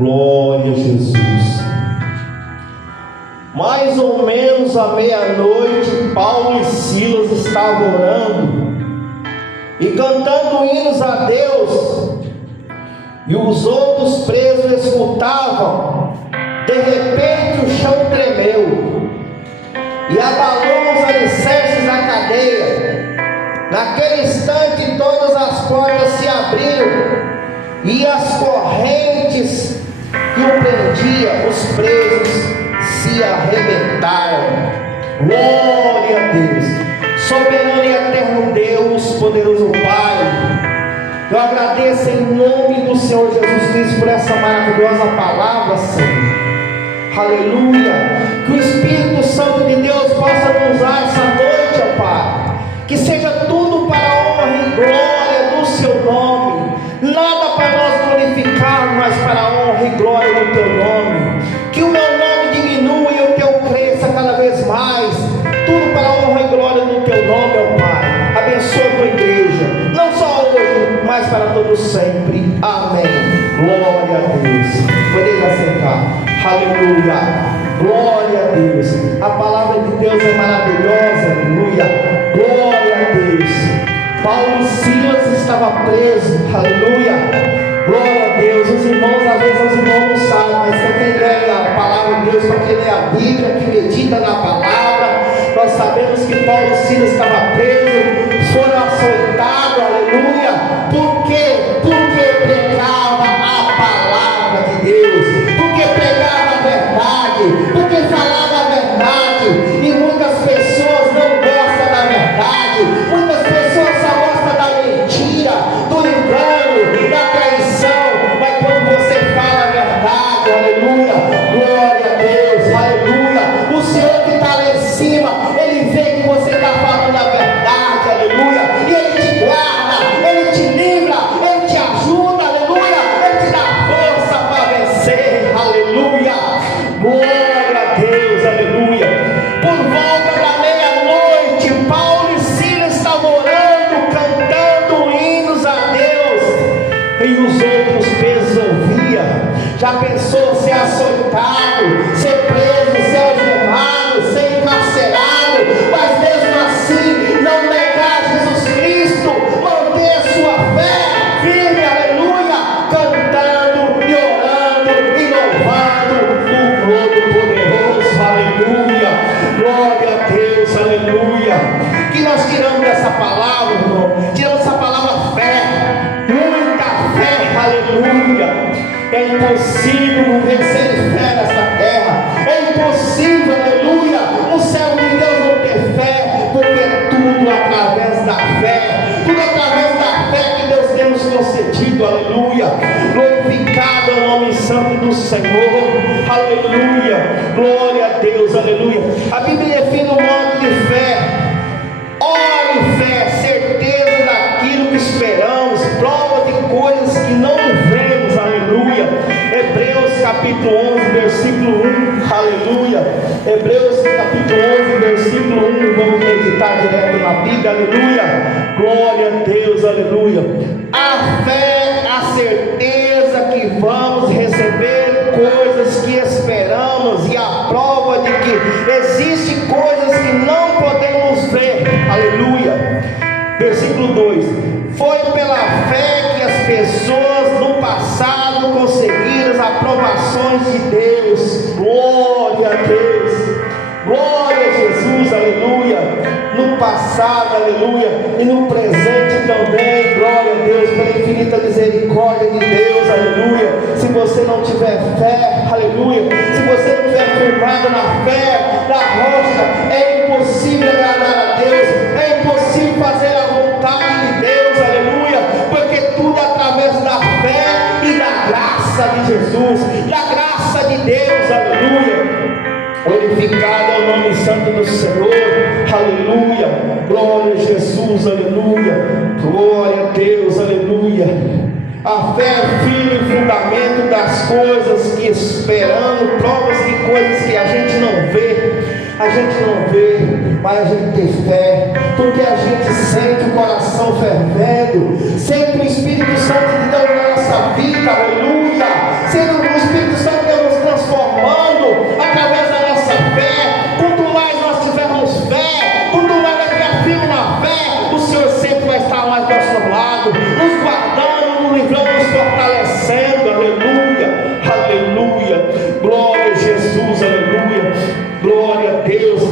Glória a Jesus. Mais ou menos à meia-noite, Paulo e Silas estavam orando e cantando hinos a Deus, e os outros presos escutavam. De repente o chão tremeu e abalou os alicerces da cadeia. Naquele instante todas as portas se abriram e as correntes que o prendiam, os presos, se arrebentaram. Glória a Deus. Soberano e eterno Deus, poderoso Pai, eu agradeço em nome do Senhor Jesus Cristo por essa maravilhosa palavra, Senhor. Aleluia. Que o Espírito Santo de Deus possa nos usar essa noite, ó Pai. Que seja tudo para a honra e glória do Seu nome. Nada para nós glorificar, mas para a honra e glória do Teu nome. Que o meu nome diminua e o Teu cresça cada vez mais. Tudo para a honra e glória do Teu nome, ó Pai. Abençoa a Tua igreja, não só hoje, mas para todos sempre. Amém. Glória a Deus. Podeis assentar. Aleluia. Glória a Deus. A palavra de Deus é maravilhosa. Aleluia. Glória a Deus. Paulo e Silas estavam presos. Aleluia. Glória a Deus. Os irmãos, às vezes os irmãos não sabem, mas para quem lê a palavra de Deus, para quem lê a Bíblia, que medita na palavra, nós sabemos que Paulo e Silas estavam presos, foram açoitados. Aleluia. Por quê? Porque pregava a palavra de Deus, porque pregava a verdade, porque falava a verdade. E muitas pessoas não gostam da verdade, muitas pessoas só gostam da mentira, do engano, da traição. Mas quando você fala a verdade, aleluia, glória a Deus, aleluia, o Senhor que está lá em cima, Ele vê que você está falando a verdade, aleluia, e Ele te guarda, Ele te livra, Ele te ajuda, aleluia, Ele te dá força para vencer, aleluia, glória a Deus, aleluia. Por volta da meia-noite, Paulo e Silas estavam orando, cantando hinos a Deus, e os outros presos ouviam. Já pensou ser açoitado, ser preso, ser algemado, ser encarcerado, mas mesmo assim não negar Jesus Cristo, manter a sua fé firme, aleluia, cantando e orando e louvando o Todo-Poderoso, aleluia, glória a Deus, aleluia. Que nós tiramos dessa palavra, irmão? Tiramos essa palavra fé, muita fé, aleluia. É impossível viver sem fé nessa terra, é impossível, aleluia, no céu de Deus não ter fé, porque é tudo através da fé, tudo através da fé que Deus tem nos concedido, aleluia. Glorificado é o nome santo do Senhor, aleluia, glória a Deus, aleluia. A Bíblia define o modo de fé: ora em fé, certeza daquilo que esperamos, prova de coisas que não vemos, aleluia. Hebreus capítulo 11, versículo 1, aleluia. Hebreus capítulo 11, versículo 1, vamos meditar direto na Bíblia, aleluia. Glória a Deus, aleluia. A fé, a certeza que vamos receber coisas que esperamos, e a prova de que existem coisas que não podemos ver, aleluia. Versículo 2: foi pela fé que as pessoas no passado conseguiram as aprovações de Deus. Glória a Deus, glória a Jesus, aleluia. No passado, aleluia, e no presente também, glória a Deus, pela infinita misericórdia de Deus, aleluia. Se você não tiver fé, aleluia, se você não estiver firmado na fé, na rocha, é impossível agradar a Deus, é impossível fazer a vontade de Deus, aleluia, porque tudo é através da fé e da graça de Jesus, da graça de Deus, aleluia. Glorificado é o nome santo do Senhor, aleluia, glória a Jesus, aleluia, glória a Deus, aleluia. A fé é firme fundamento das coisas que esperamos, provas de coisas que a gente não vê, mas a gente tem fé, porque a gente sente o coração fervendo, sente o Espírito Santo de Deus na nossa vida, aleluia, sente o Espírito guardado, nos guardando, nos livrando, nos fortalecendo. Aleluia, aleluia, glória a Jesus, aleluia, glória a Deus.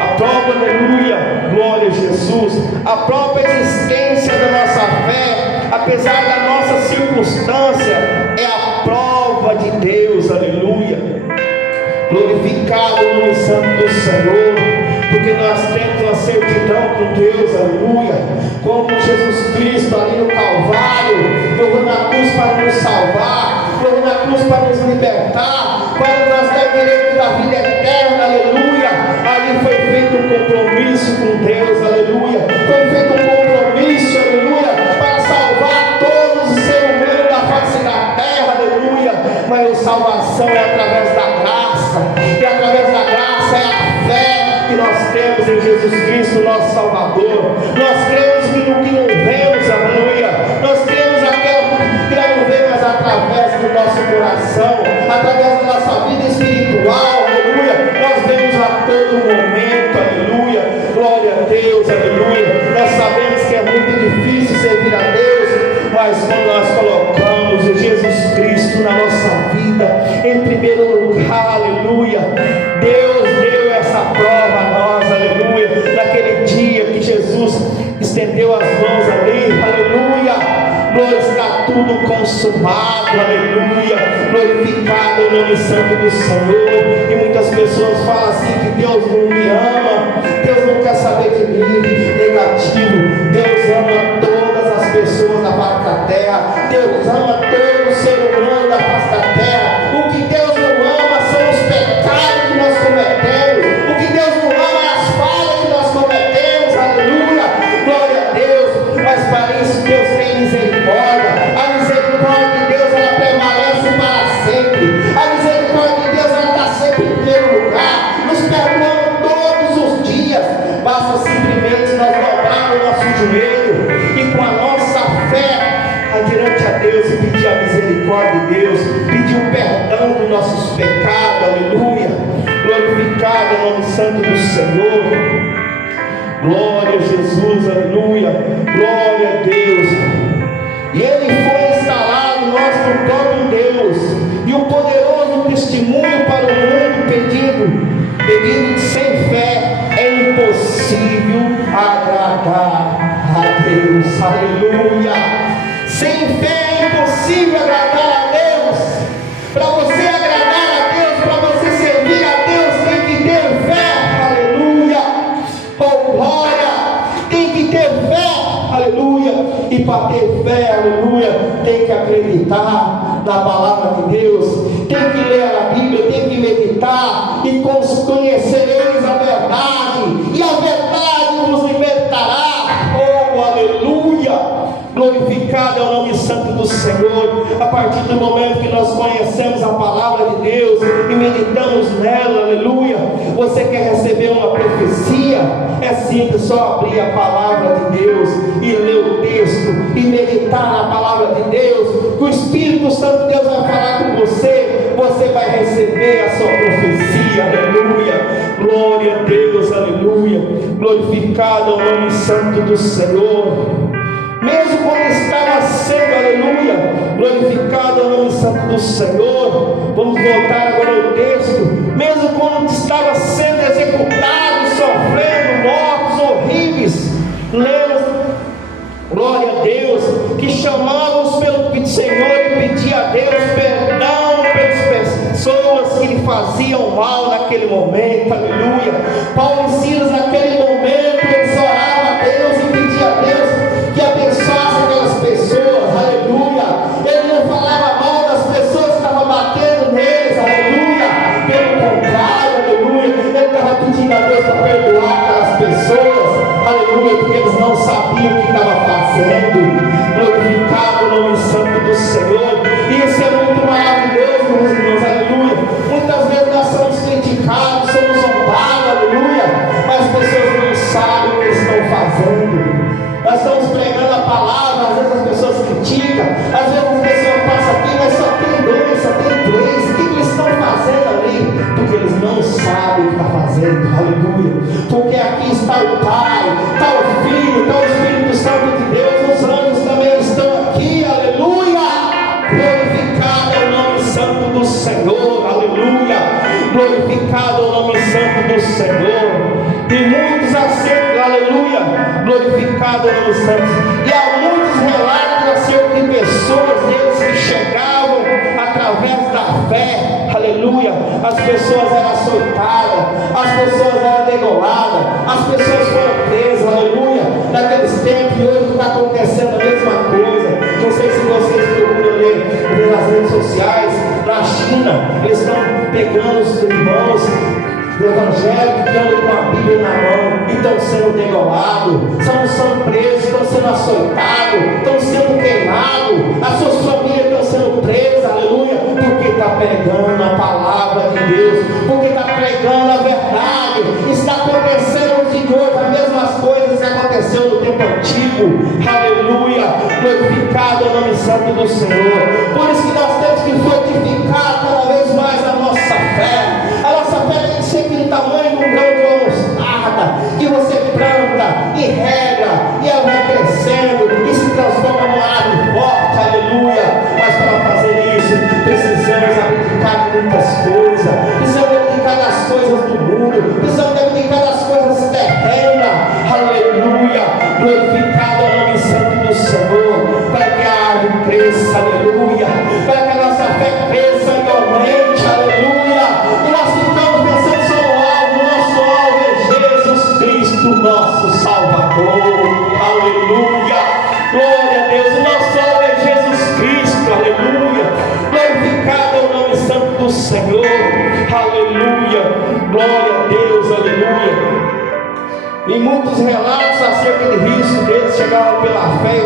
A prova, aleluia, glória a Jesus, a própria existência da nossa fé, apesar da nossa circunstância, é a prova de Deus, aleluia. Glorificado o nome santo do Senhor, porque nós temos uma certidão com Deus, aleluia, como Jesus Cristo ali no Calvário, morreu na cruz para nos salvar, morreu na cruz para nos libertar, para nós dar direito da vida eterna, aleluia. Ali foi feito um compromisso com Deus, aleluia, foi feito um compromisso, aleluia, para salvar todos os seres humanos da face da terra, aleluia. Mas a salvação é através da graça, e através da graça é a fé que nós temos em Jesus Cristo, nosso Salvador. Nós cremos no que não vemos, aleluia. Nós cremos aquilo que não vemos através do nosso coração, através da nossa vida espiritual, aleluia. Nós vemos a todo momento, aleluia. Glória a Deus, aleluia. Nós sabemos que é muito difícil servir a Deus, mas quando nós colocamos o Jesus Cristo na nossa vida em primeiro lugar, aleluia, Deus deu essa prova a nós, aleluia, naquele dia que Jesus estendeu as mãos ali, aleluia, glória, está tudo consumado, aleluia, glorificado o nome santo do Senhor. E muitas pessoas falam assim, que Deus não me ama, Deus não quer saber de mim. Negativo, Deus ama todas as pessoas da face da terra, Deus ama todo ser humano da face da terra. O que Deus não ama são os pecados que nós cometemos, o que Deus não ama é as falhas que nós cometemos, aleluia, glória a Deus. Mas para isso Deus tem misericórdia, a misericórdia de Deus ela permanece para sempre, a misericórdia de Deus ela está sempre em primeiro lugar, nos perdoando todos os dias. Basta simplesmente nós dobrar o nosso joelho e com a nossa fé adiante a Deus e pedir a misericórdia de Deus, pedir o perdão dos nossos pecados, aleluia. Glorificado o nome santo do Senhor. Glória a Jesus, aleluia, glória a Deus. E Ele foi instalado nós no próprio Deus, e o poderoso testemunho para o mundo pedindo sem fé é impossível agradar a Deus, aleluia. Sem fé é impossível agradar a Deus. Para você agradar a Deus, para você servir a Deus, tem que ter fé, aleluia. Oh glória, tem que ter fé, aleluia. E para ter fé, aleluia, tem que acreditar na palavra de Deus, tem que ler a Bíblia, tem que meditar e conhecereis a verdade, e a verdade vos libertará. Oh aleluia, glorificado é o nome santo do Senhor. A partir do momento que nós conhecemos a palavra de Deus e meditamos nela, aleluia, você quer receber uma profecia? É simples, só abrir a palavra de Deus e ler o texto e meditar na palavra de Deus, que o Espírito Santo de Deus vai falar com você, você vai receber a sua profecia, aleluia, glória a Deus, aleluia, glorificado é o nome santo do Senhor. Mesmo quando estava sendo, aleluia, glorificado é o nome santo do Senhor. Vamos voltar agora ao texto. Mesmo quando estava sendo executado, sofrendo mortes horríveis, lemos, glória a Deus, que chamávamos pelo Senhor e pedia a Deus perdão pelas pessoas que lhe faziam mal naquele momento, aleluia. Paulo e Silas naquele momento eles oravam a Deus e pediam a Deus que abençoasse aquelas pessoas, aleluia. Ele não falava mal das pessoas que estavam batendo neles, aleluia. Pelo contrário, aleluia, ele estava pedindo a Deus para perdoar aquelas pessoas, aleluia, porque eles não sabiam o que estavam fazendo. Glorificado o nome santo do Senhor. E isso é muito maravilhoso, meus irmãos, aleluia. Muitas vezes nós somos criticados, somos zombados, aleluia, mas as pessoas glorificado o nome santo do Senhor. E muitos acerca, aleluia, glorificado o nome santo. E há muitos relatos acerca de pessoas deles que chegavam através da fé, aleluia. As pessoas eram açoitadas, as pessoas eram degoladas, as pessoas foram presas, aleluia. Naqueles tempos, e hoje está acontecendo a mesma coisa. Não sei se vocês procuram ler nas redes sociais. Na China, eles estão pegando os irmãos do Evangelho, ficando com a Bíblia na mão, e estão sendo degolados, são presos, estão sendo açoitados, estão sendo queimados, as suas famílias estão sendo presas, aleluia, porque está pregando a palavra de Deus, porque está pregando a verdade. Está acontecendo nos dias de hoje as mesmas coisas que aconteceu no tempo antigo, aleluia, glorificado o nome santo do Senhor. Por isso que nós temos que fortificar cada vez mais a nossa fé. A nossa fé tem que ser aqui no tamanho de um grão de mostarda, que você planta e rega, e ela vai crescendo e se transforma numa árvore forte, aleluia. Mas para fazer isso, precisamos abdicar de muitas coisas, precisamos abdicar das coisas do mundo, precisamos abdicar das coisas terrenas, aleluia. Glorificado é o nome santo do Senhor, para que a árvore cresça, aleluia, para que a nossa fé cresça e aumente, aleluia. E nós ficamos pensando só no alvo, nosso alvo é Jesus Cristo, nosso Salvador, aleluia. Glória a Deus, o nosso alvo é Jesus Cristo, aleluia. Glorificado é o nome santo do Senhor, aleluia. Glória a Deus, aleluia. E muitos relatos acerca de risco deles chegavam pela fé, e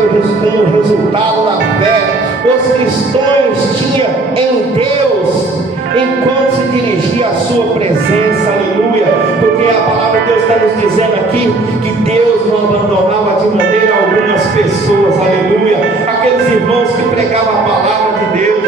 como resultado da fé, os cristãos tinham em Deus, enquanto se dirigia à sua presença, aleluia. Porque a palavra de Deus está nos dizendo aqui que Deus não abandonava de maneira alguma as pessoas, aleluia. Aqueles irmãos que pregavam a palavra de Deus,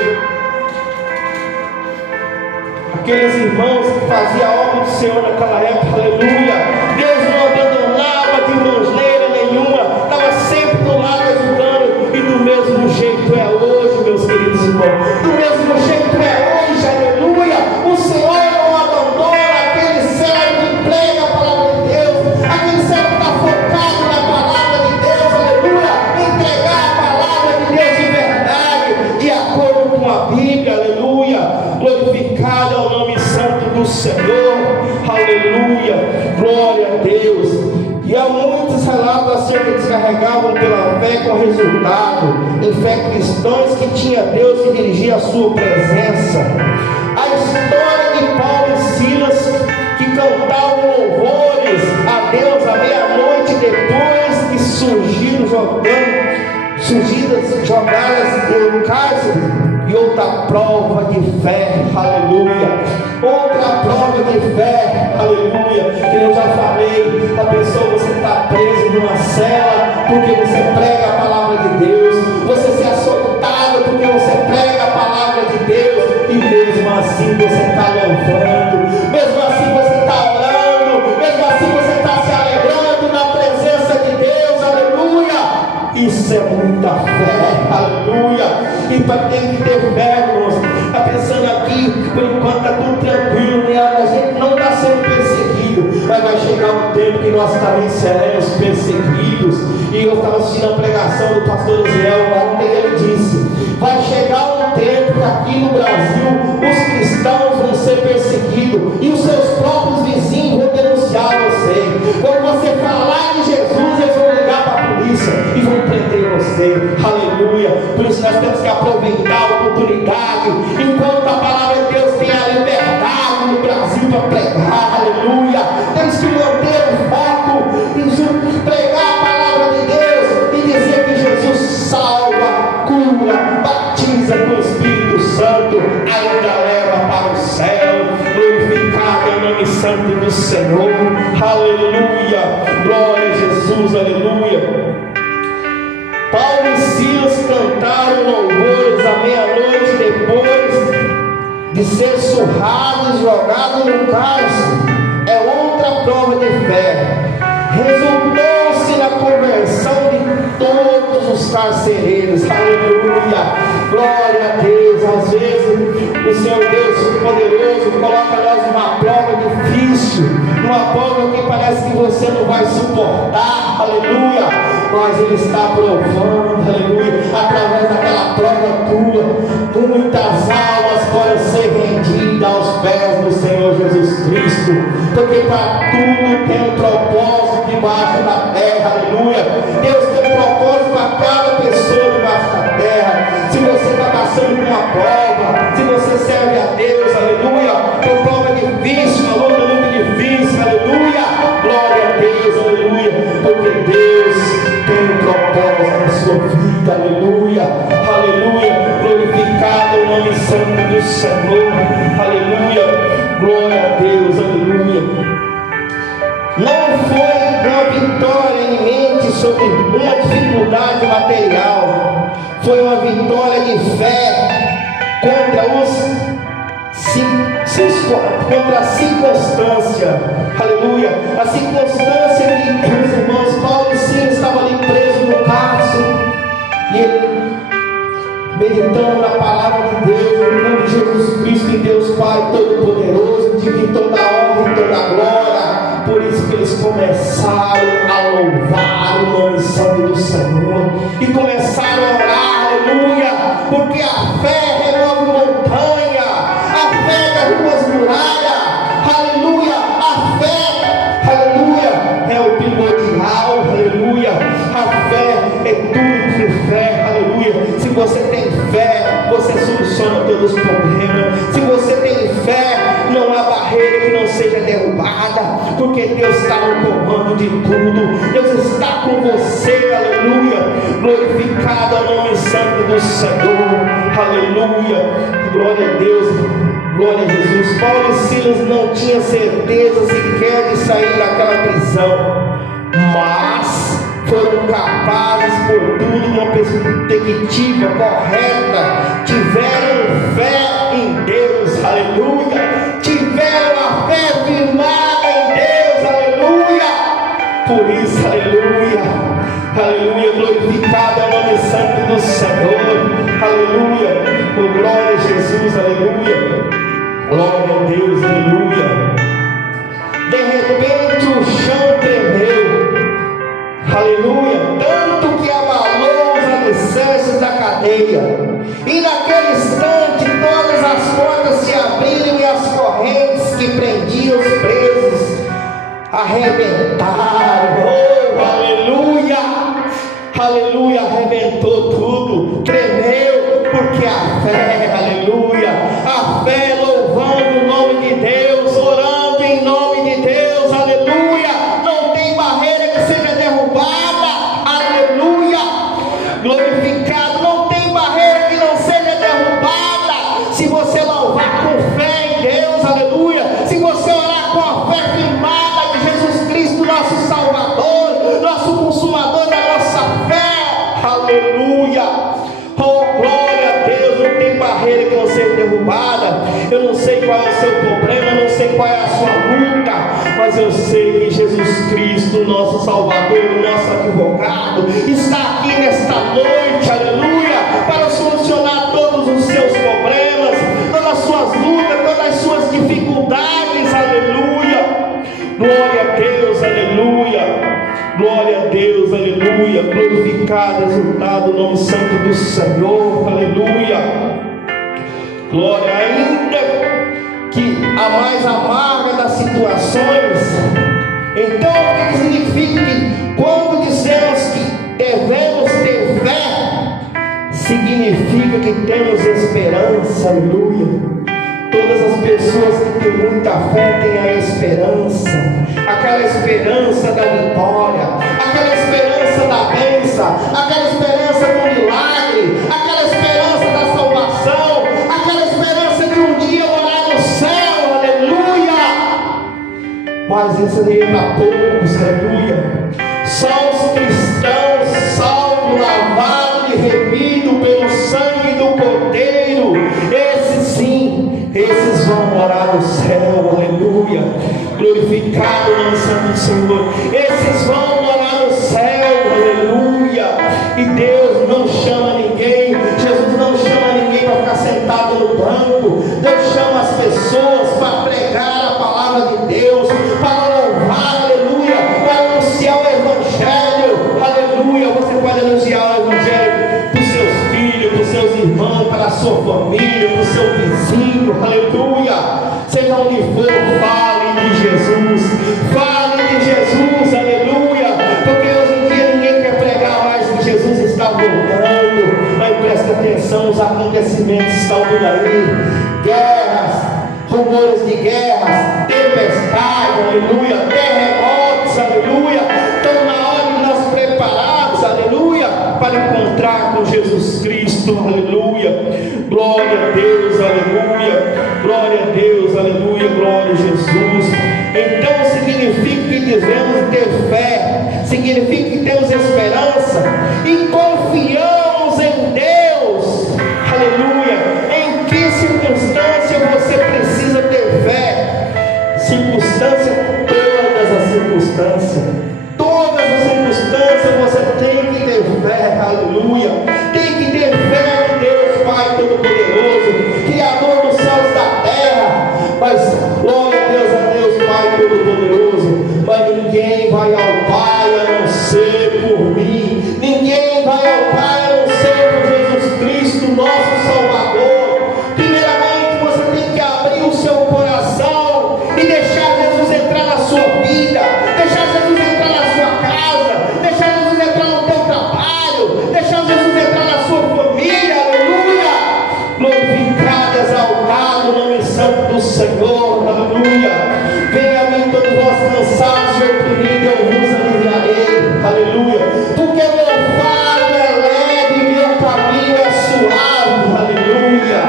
aqueles irmãos que faziam a obra do Senhor naquela época, aleluia. Deus não abandonava de maneira nenhuma, estava sempre do lado ajudando, e do mesmo jeito é hoje, meus queridos irmãos, do mesmo jeito é hoje, aleluia. O Senhor não abandona aquele servo que prega a palavra de Deus, aquele servo que está focado na palavra de Deus, aleluia, entregar a palavra de Deus de verdade, de acordo com a Bíblia, aleluia. Glorificado é o nome santo do Senhor, aleluia, glória a Deus. E há muitos relatos acerca que descarregavam pela fé com resultado, em fé cristãos que tinha Deus que dirigia a sua presença. A história de Paulo e Silas, que cantavam louvores a Deus à meia-noite, depois que jogadas em cárcere. E outra prova de fé, aleluia. Outra prova de fé, aleluia. Que eu já falei, a pessoa, você está preso numa cela porque você prega a palavra de Deus, você se açoitado porque você prega a palavra de Deus, e mesmo assim você está louvando, mesmo assim você está orando, mesmo assim você está se alegrando na presença de Deus, aleluia. Isso é muita fé, aleluia. E tem que ter fé, irmãos. Está pensando aqui, por enquanto está tudo tranquilo, né? A gente não está sendo perseguido, mas vai chegar um tempo que nós também seremos perseguidos. E eu estava assistindo a pregação do pastor Israel ontem, ele disse: vai chegar um tempo que aqui no Brasil os cristãos vão ser perseguidos e os seus próprios vizinhos vão denunciar você. Quando você falar de Jesus, eles vão ligar para a polícia e vão prender você, aleluia. Por isso nós temos que aproveitar a oportunidade, enquanto a palavra de Deus tem a liberdade no Brasil para pregar, aleluia. Temos que manter o foco em pregar a palavra de Deus e dizer que Jesus salva, cura, batiza com o Espírito Santo, ainda leva para o céu. Glorificado é o nome santo do Senhor, aleluia. Glória a Jesus, aleluia. Paulo e Silas cantaram louvores à meia-noite depois de ser surrados e jogados no cárcere. É outra prova de fé. Resultou-se na conversão de todos os carcereiros, aleluia. Glória a Deus. Às vezes o Senhor Deus poderoso coloca nós numa prova difícil, numa prova que parece que você não vai suportar, aleluia, mas Ele está provando, aleluia, através daquela prova tua, muitas almas podem ser rendidas aos pés do Senhor Jesus Cristo, porque para tudo tem um propósito debaixo da terra, aleluia. Deus tem um propósito para cada pessoa debaixo da terra. Se você está passando por uma prova, se você serve a Deus, aleluia, por prova difícil, uma luta muito difícil, aleluia, glória a Deus, aleluia, porque Deus tem um propósito na sua vida, aleluia, aleluia, glorificado o nome santo do Senhor, aleluia, glória a Deus, aleluia. Não foi uma vitória iminente sobre uma dificuldade material, foi uma vitória de fé contra a circunstância, aleluia, a circunstância que os irmãos Paulo e Silas estavam ali presos no cárcere, e ele, meditando na palavra de Deus, no nome de Jesus Cristo e Deus Pai Todo-Poderoso, de que toda honra e toda glória. Por isso que eles começaram a louvar o nome santo do Senhor e começaram a orar, aleluia, porque a fé remove montanha, a fé derruba as muralhas, aleluia, a fé, aleluia, é o primordial, aleluia, a fé é tudo de fé, aleluia. Se você tem fé, você soluciona todos os problemas. Se você tem fé, não há barreira que não seja derrubada, porque Deus está no comando de tudo. Deus está com você, aleluia. Glorificado é o nome santo do Senhor, aleluia. Glória a Deus, glória a Jesus. Paulo e Silas não tinham certeza sequer de sair daquela prisão, mas foram capazes, por tudo, uma perspectiva correta, tiveram fé em Deus, aleluia, tiveram a fé firmada em Deus, aleluia, por isso, aleluia, aleluia, glorificado é o nome santo do Senhor, aleluia, oh, glória a Jesus, aleluia, glória a Deus, aleluia. De repente o chão tremeu, aleluia, tanto que abalou os alicerces da cadeia, e naquele instante todas as portas se abriram e as correntes que prendiam os presos arrebentaram, oh, aleluia, aleluia, arrebentou tudo, tremeu, porque a fé, aleluia, a fé louvando o nome de Deus, orando em nome de Deus, aleluia, não tem barreira que seja derrubada, aleluia, glorificado, não tem barreira que não seja derrubada, se você louvar com fé em Deus, aleluia, se você orar com a fé firmada de Jesus Cristo, nosso Salvador, nosso consumador da nossa fé, aleluia, oh, glória a Deus, não tem barreira que não seja derrubada. Eu não sei qual é o seu problema, eu não sei qual é a sua luta, mas eu sei que Jesus Cristo, nosso Salvador, nosso advogado, está aqui nesta noite, aleluia, para solucionar todos os seus problemas, todas as suas lutas, todas as suas dificuldades, aleluia, glória a Deus, aleluia, glória a Deus, aleluia, glorificado, exaltado o nome santo do Senhor, aleluia, glória, ainda que a mais amarga das situações. Então, o que significa que quando dizemos que devemos ter fé, significa que temos esperança, aleluia. Todas as pessoas que têm muita fé têm a esperança, aquela esperança da vitória, aquela esperança da bênção, aquela esperança do milagre, aquela esperança da salvação, aquela esperança de um dia morar no céu, aleluia. Mas esse aí é para poucos, aleluia. Só os cristãos salvos, lavados e remidos pelo sangue do Cordeiro, esses sim, esses vão morar no céu, aleluia, glorificado o nome santo do Senhor, esses vão morar no céu, aleluia, e Deus não chama ninguém, Jesus não chama ninguém para ficar sentado no banco, família, para o seu vizinho, aleluia. Seja onde for, fale de Jesus, aleluia. Porque hoje em dia ninguém quer pregar mais que Jesus está voltando. Mas presta atenção, os acontecimentos estão por aí: guerras, rumores de guerras, tempestade, aleluia, terremotos, aleluia. Estão na hora de nós preparados, aleluia, para encontrar com Jesus Cristo, aleluia. Glória a Deus, aleluia. Glória a Deus, aleluia. Glória a Jesus. Então significa que devemos ter fé, significa que temos esperança e confiamos em Deus, aleluia. Em que circunstância você precisa ter fé? Todas as circunstâncias você tem que ter fé, aleluia. Tem que ter fé em Deus Pai Todo-Poderoso, Criador dos céus e da terra. Mas glória a Deus Pai Todo-Poderoso. Mas ninguém vai ao Pai a não ser por mim. Ninguém vai ao Pai a não ser por Jesus Cristo, nosso Salvador. Primeiramente você tem que abrir o seu coração e deixar Jesus entrar na sua vida, deixar Jesus entrar na sua casa, deixar Jesus entrar no teu trabalho, deixar Jesus entrar na sua família, aleluia. Glorificado, exaltado o nome santo do Senhor, aleluia. Venha a mim todos vós cansados e oprimidos, eu vos aliviarei, aleluia. Porque meu fardo é leve e meu caminho é suave, aleluia.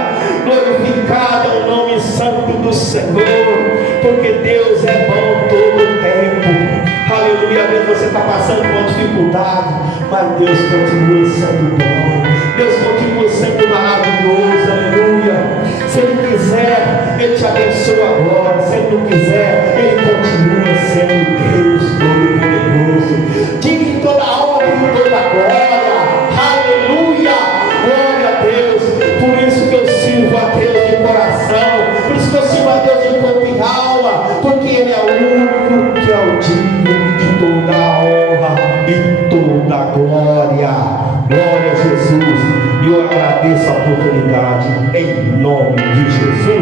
Glorificado é o nome santo do Senhor, porque Deus é bom todo o tempo, aleluia. Às vezes você está passando por uma dificuldade, mas Deus continua sendo bom, Deus continua sendo maravilhoso, aleluia. Se Ele quiser, Ele te abençoa agora. Se Ele não quiser, Ele continua sendo Deus Todo-Poderoso. Diga toda a honra e toda a glória, aleluia. Glória a Deus. Por isso que eu sirvo a Deus de coração, por isso que eu sirvo a Deus de corpo e alma, porque Ele é o único que é o digno de toda a honra e toda a glória. Glória a Jesus. E eu agradeço a oportunidade em nome de Jesus.